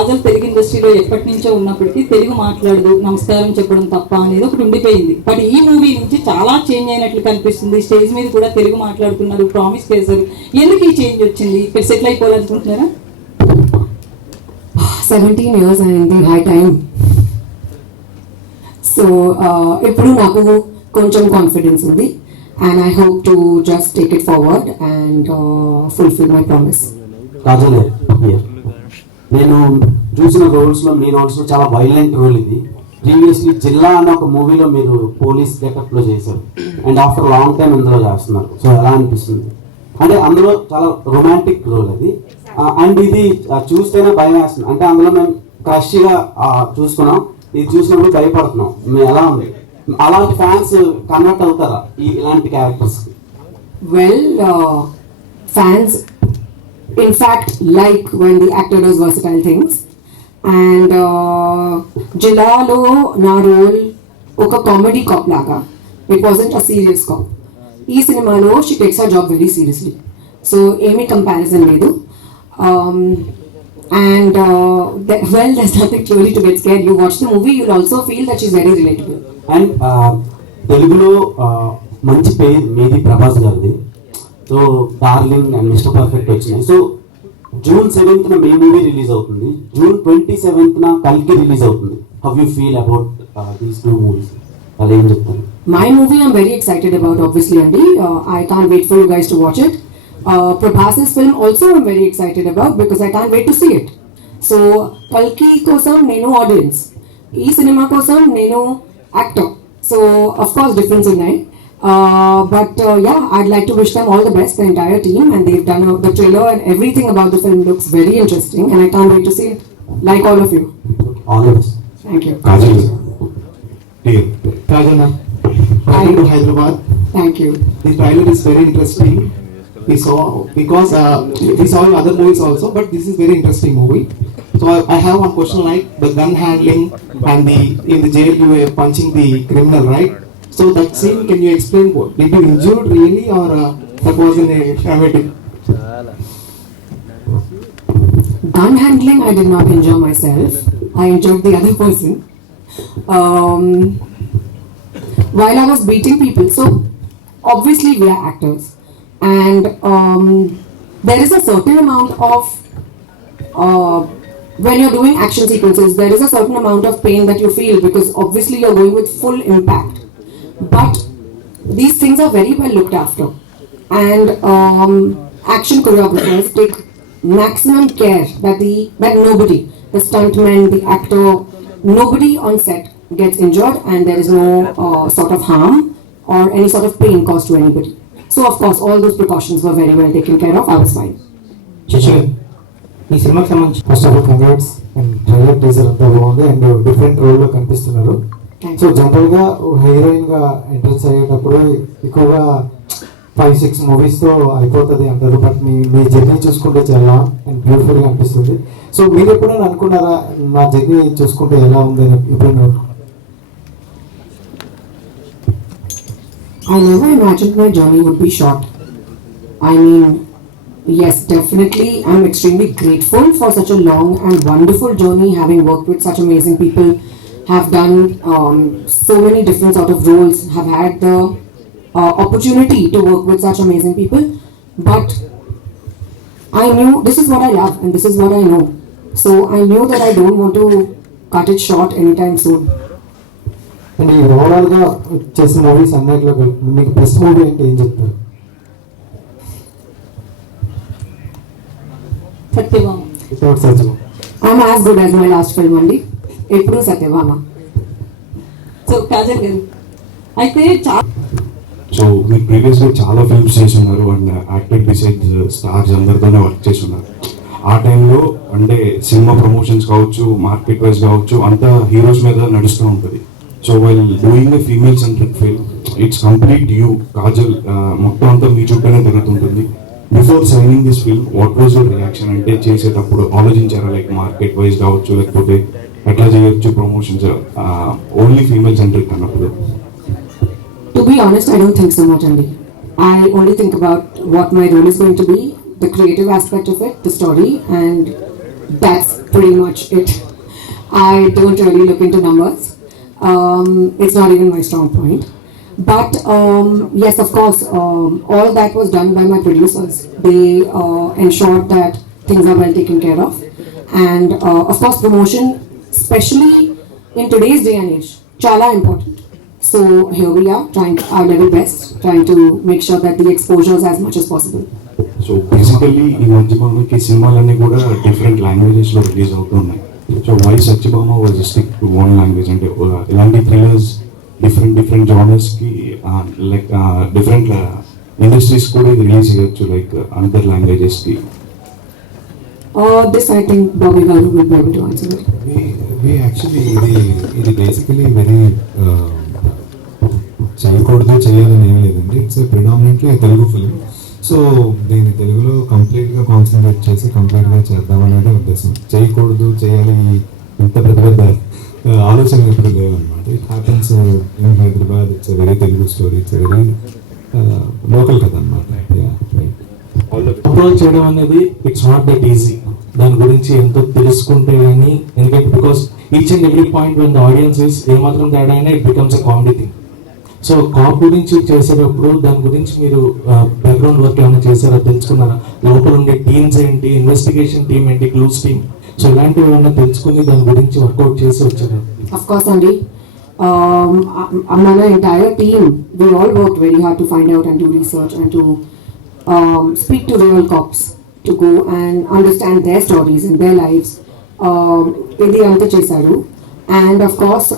కాజల్ తెలుగు ఇండస్ట్రీలో ఎప్పటి నుంచో ఉన్నప్పటికీ తెలుగు మాట్లాడదు, నమస్కారం చెప్పడం తప్ప అనేది ఒకటి ఉండిపోయింది. బట్ ఈ మూవీ నుంచి చాలా చేంజ్ అయినట్లు కనిపిస్తుంది. స్టేజ్ మీద కూడా తెలుగు మాట్లాడుతున్నారు, ప్రామిస్ చేశారు. ఎందుకు ఈ చేంజ్ వచ్చింది? ఇక్కడ సెటిల్ అయిపోవాలనుకుంటున్నారా? 17 years అయింది, హై టైం. సో ఇప్పుడు నాకు కొంచెం కాన్ఫిడెన్స్ ఉంది and I hope to just take it forward and fulfill my promise. Kajal, నేను చూసిన రోల్స్లో మీ రోల్స్లో చాలా వైలెంట్ రోల్ ఇది. ప్రీవియస్లీ జిల్లా అన్న ఒక మూవీలో మీరు పోలీస్ గెటప్లో చేశారు అండ్ ఆఫ్టర్ లాంగ్ టైం ఇందులో చేస్తున్నారు. సో ఎలా అనిపిస్తుంది? అంటే అందులో చాలా రొమాంటిక్ రోల్ అది, అండ్ ఇది చూస్తేనే భయం వేస్తుంది. అంటే అందులో మేము క్రష్గా చూస్తున్నాం, ఇది చూసినప్పుడు భయపడుతున్నాం. మేము ఎలా ఉంది? అలాంటి ఫ్యాన్స్ కన్వర్ట్ అవుతారా ఇలాంటి characters? Well, fans in fact like when the actor does versatile things, and జిల్లాలో నా రోల్ ఒక కామెడీ కాప్ లాగా, it wasn't a serious cop. ఈ సినిమాలో she takes her job very seriously, so ఏమీ కంపారిజన్ లేదు. And well, there's nothing truly to get scared. You watch the movie, you'll also feel that she's very relatable. And తెలుగులో మంచి పేరు మీది ప్రభాస్ గారిది. So darling and mister perfect వచ్చినాయి. So June 7th మీ movie release అవుతుంది, June 27th కల్కి రిలీజ్ అవుతుంది. How you feel about these two movies? అలా ఏం చెప్తారు? My movie I'm very excited about, obviously, Andy. I can't wait for you guys to watch it. Prabhas's film also I'm very excited about because I can't wait to see it. So Kalki kosam nenu audience, ee cinema kosam nenu actor. So of course difference unnai, but yeah, I'd like to wish them all the best, the entire team, and they've done the trailer and everything about the film looks very interesting and I can't wait to see it, like all of you. All of us. Thank you. Kajal, dear Kajal ma'am, welcome to Hyderabad. Thank you. The trailer is very interesting. We saw because we saw in other movies also, but this is very interesting movie. So I have one question, like the gun handling and the in the jail you were punching the criminal, right? So that scene, can you explain what did you injured really, or that was in a dramatic? Gun handling, I did not injure myself. I injured the other person while I was beating people. So obviously we are actors, and there is a certain amount of when you're doing action sequences, there is a certain amount of pain that you feel because obviously you're going with full impact. But these things are very well looked after, and action choreographers take maximum care that nobody, the stuntman, the actor, nobody on set gets injured, and there is no sort of harm or any sort of pain caused to anybody. So of course all those precautions were very well taken care of. I was fine. Shashi, ఈ సినిమాకి సంబంధించి first of all congrats, and trailer teaser అంతా బాగుంది and different రోల్లో కనిపిస్తున్నారు. సో జనరల్గా హీరోయిన్ గా ఎంట్రన్స్ అయ్యేటప్పుడు ఎక్కువగా 5-6 మూవీస్తో అయిపోతుంది అంటారు, బట్ మీ జర్నీ చూసుకుంటే చాలా అండ్ బ్యూటిఫుల్గా అనిపిస్తుంది. సో మీరు ఎప్పుడైనా అనుకున్నారా నా జర్నీ చూసుకుంటే ఎలా ఉంది అని? ఎప్పుడైనా I never imagined my journey would be short. I mean, yes, definitely I'm extremely grateful for such a long and wonderful journey, having worked with such amazing people, have done so many different sort of roles, have had the opportunity to work with such amazing people. But I knew this is what I love and this is what I know. So I knew that I don't want to cut it short anytime soon. And ఈ ఓవరాల్గా చేసిన మూవీస్ అన్నిటిలో మీకు best movie అంటే ఏం చెప్తారు? సత్యభామ. వితౌట్ సత్యం. I'm as good as my last film, Andy. ఎప్పుడు సత్యభామ. సో కాజల్ గారు అయితే సో మీరు ప్రీవియస్గా చాలా ఫిల్మ్స్ చేసి ఉన్నారు అండ్ యాక్టెడ్ బిసైడ్స్ స్టార్స్ అందరితోనే వర్క్ చేసి ఉన్నారు. ఆ టైంలో అంటే సినిమా ప్రమోషన్స్ కావచ్చు, మార్కెట్ వైజ్ కావచ్చు, అంతా హీరోస్ మీద నడుస్తూ ఉంటుంది. So while doing a female centric film, it's complete you Kajal, మొత్తం అంతా మీ చుట్టూనే తిరుగుతుంటుంది. Before signing this film what was your reaction? అంటే చేసేటప్పుడు ఆలోచించారా లైక్ మార్కెట్ వైజ్ కావచ్చు, లేకపోతే ఎట్లా చేయొచ్చు ప్రమోషన్స్ ఓన్లీ ఫీమేల్ సెంట్రిక్ అన్నప్పుడు? To be honest, I don't think so much, Andy. I only think about what my role is going to be, the creative aspect of it, the story, and that's pretty much it. I don't really look into numbers. It's not even my strong point. But yes, of course, all that was done by my producers. They ensured that things are well taken care of. And of course, promotion, especially in today's day and age, chala important. So here we are, trying our level best, trying to make sure that the exposure is as much as possible. So basically ఈ మధ్య మనకి సినిమాలన్నీ కూడా different లాంగ్వేజెస్లో release అవుతున్నాయి. So why Satyabhama was stick to one language అంటే ఇలాంటి thrillers different జానర్స్కి లైక్ డిఫరెంట్ ఇండస్ట్రీస్ కూడా ఇది రిలీజ్ చేయొచ్చు లైక్ అనదర్ లాంగ్వేజెస్కి. This I think Bobby Garu will be able to answer it. We actually ఇది బేసికలీ వెరీ చేయకూడదు చేయాలని ఏం లేదండి. It's predominantly Telugu film. So దీన్ని తెలుగులో కంప్లీట్గా కాన్సన్ట్రేట్ చేసి కంప్లీట్గా చేద్దామనేది ఉద్దేశం. చేయకూడదు చేయాలి ఇంత పెద్ద పెద్ద ఆలోచనలు ఎప్పుడు లేవు అనమాట. It happens in Hyderabad. It's very Telugu story. It's very local కథ అనమాట. అప్రోచ్ చేయడం అనేది ఇట్స్ నాట్ దట్ ఈజీ. దాని గురించి ఎంతో తెలుసుకుంటే కానీ, ఎందుకంటే because each and every point when the audience is ఏమాత్రం తేడా అయినా it becomes a comedy thing. So cop గురించి చేసేటప్పుడు దాని గురించి మీరు బ్యాక్గ్రౌండ్ వర్క్ ఏమైనా చేశారా, తెలుసుకున్నారా? లోపల ఉండే టీమ్స్ ఏంటి, ఇన్వెస్టిగేషన్ టీమ్ ఏంటి, క్లూస్ టీమ్, సో ఇలాంటివి ఏమైనా తెలుసుకుని దాని గురించి వర్కౌట్ చేసి వచ్చారా? Of course, Andy. Our entire team, we all worked very hard to find out and do research and to speak to real cops, to go and understand their stories and their lives. Idi anta chesaru, and of course,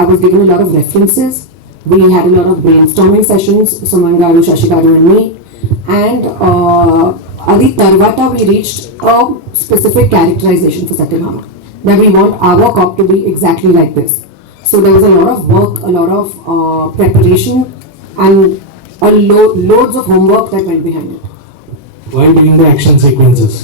I was given a lot of references. We had a lot of brainstorming sessions, Suman garu, Shashi garu and me, and adi tarvata we reached a specific characterization for Satyabhama, that we want our cop to be exactly like this. So there was a lot of work, a lot of preparation, and loads of homework that went behind it. While doing the action sequences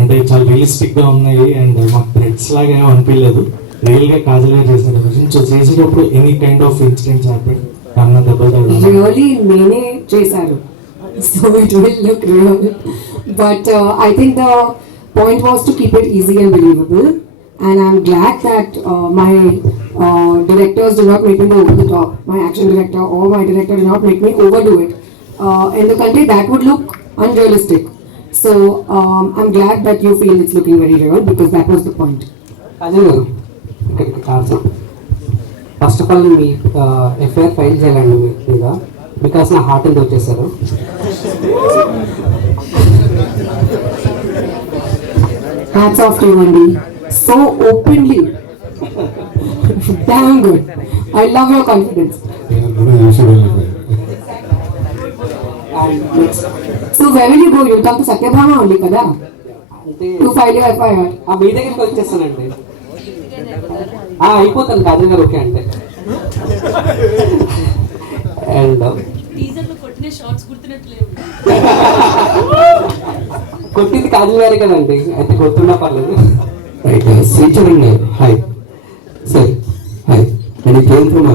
అంటే చాలా రియలిస్టిక్గా ఉన్నాయి అండ్ మాకు థ్రెడ్స్ లాగా ఏమో అనిపించలేదు, రియల్గా కాజల్గా చేసిన విషయం. సో చేసేటప్పుడు any kind of incidents happen అన్న దెబ్బలు Really, నేనే చేశారు. So it will look real. But I think the point was to keep it easy and believable. And I'm glad that my directors did not make me go over the top. My action director or my director did not make me overdo it. In the country, that would look unrealistic. So I'm glad that you feel it's looking very real because that was the point. Ajay garu ఇక్కడికి కాల్సం. First of all మీ FIR file చేయాలండి మీ మీద, బికాస్ నా హార్ట్ ఎంత వచ్చేసారు. Hats off to you, Andy. So openly. Damn good. I love your confidence. And next So where will you go? You'll come to Satyabhama only, kada? అంటే To file your FIR. మీ దగ్గరికి వచ్చేస్తానండి. అయిపోతాను కాజల్ గారు ఓకే అంటే. అండ్ కొట్టింది కాజల్ గారే కదండి, అయితే కొడుతున్నా పర్లేదు. రైట్ శ్రీచరణ్ హాయ్ సార్ హాయ్. నేను కేంద్రం